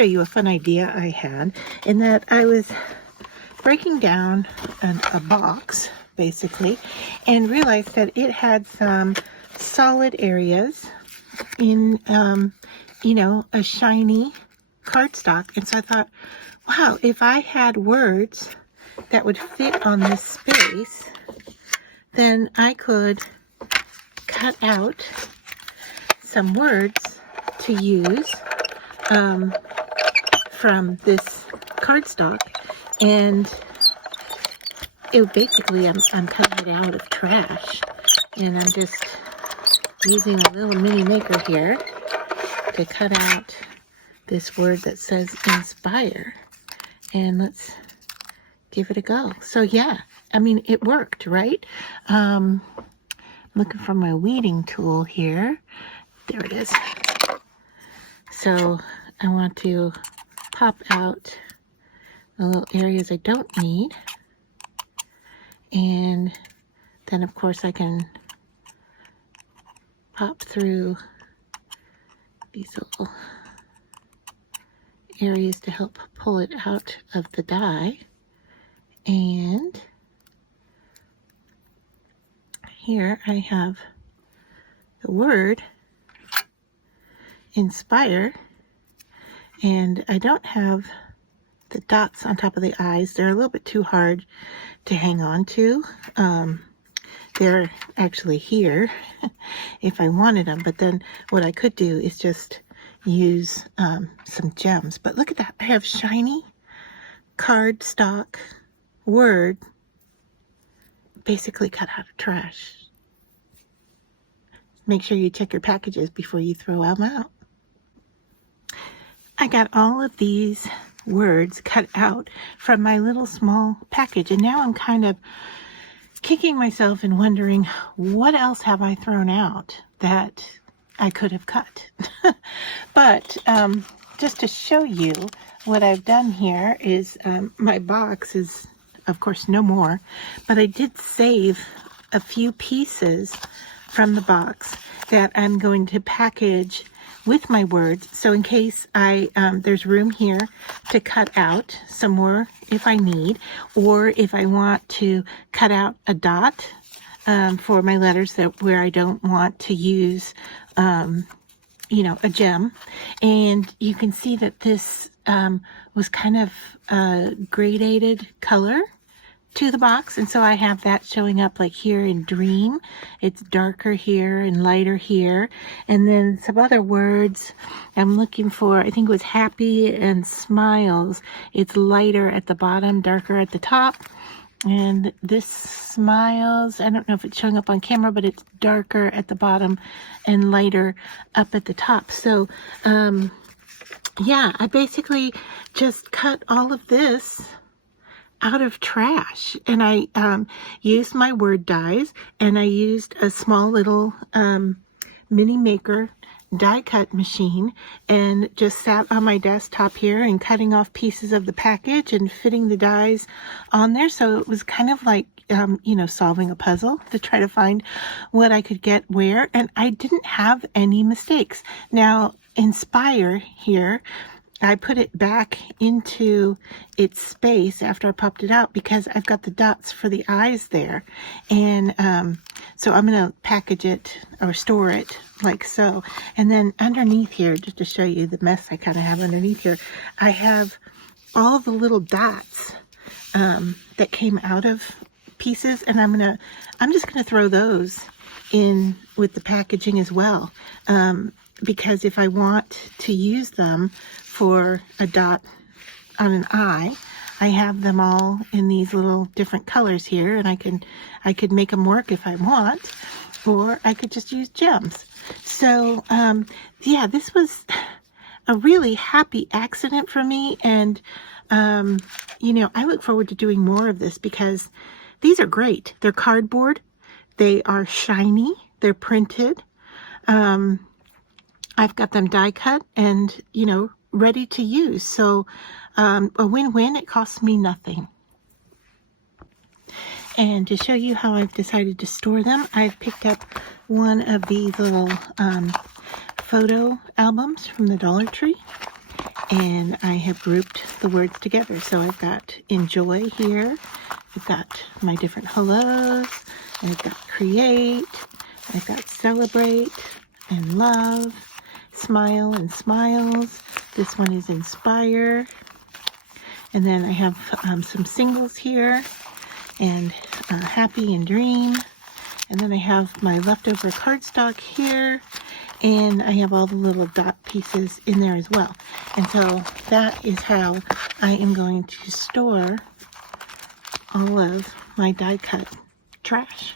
show you a fun idea I had, in that I was breaking down a box, basically, and realized that it had some solid areas in, you know, a shiny cardstock. And so I thought, wow, if I had words that would fit on this space, then I could cut out some words to use from this cardstock, and it basically, I'm cutting it out of trash, and I'm just using a little mini maker here to cut out this word that says inspire, and let's give it a go. So yeah, I mean, it worked, right? I'm looking for my weeding tool here. There it is. So I want to pop out the little areas I don't need, and then of course I can pop through these little areas to help pull it out of the die. And here I have the word inspire, and I don't have the dots on top of the eyes. They're a little bit too hard to hang on to. They're actually here if I wanted them, but then what I could do is just use some gems. But look at that, I have shiny cardstock word basically cut out of trash. Make sure you check your packages before you throw them out. I got all of these words cut out from my little small package, and now I'm kind of kicking myself and wondering, what else have I thrown out that I could have cut? But just to show you what I've done here is my box is, of course, no more, but I did save a few pieces from the box that I'm going to package with my words. So in case there's room here to cut out some more if I need, or if I want to cut out a dot for my letters where I don't want to use, you know, a gem. And you can see that this was kind of a gradated color to the box, and so I have that showing up like here in dream. It's darker here and lighter here, and then some other words I'm looking for, I think it was happy and smiles. It's lighter at the bottom, darker at the top. And this smiles, I don't know if it's showing up on camera, but it's darker at the bottom and lighter up at the top. So yeah, I basically just cut all of this out of trash, and I used my word dies, and I used a small little mini maker die cut machine, and just sat on my desktop here and cutting off pieces of the package and fitting the dies on there. So it was kind of like you know, solving a puzzle to try to find what I could get where, and I didn't have any mistakes. Now inspire here, I put it back into its space after I popped it out because I've got the dots for the eyes there. And so I'm going to package it or store it like so. And then underneath here, just to show you the mess I kind of have underneath here, I have all the little dots that came out of pieces. And I'm just going to throw those in with the packaging as well. Because if I want to use them for a dot on an eye, I have them all in these little different colors here, and I could make them work if I want, or I could just use gems. So yeah, this was a really happy accident for me, and you know, I look forward to doing more of this because these are great. They're cardboard, they are shiny, they're printed. I've got them die cut and, you know, ready to use. So a win-win. It costs me nothing. And to show you how I've decided to store them, I've picked up one of these little photo albums from the Dollar Tree. and I have grouped the words together. So I've got enjoy here, I've got my different hellos, and I've got create, I've got celebrate and love, smile and smiles. This one is inspire. And then I have some singles here, and happy and dream. And then I have my leftover cardstock here, and I have all the little dot pieces in there as well. And so that is how I am going to store all of my die cut trash.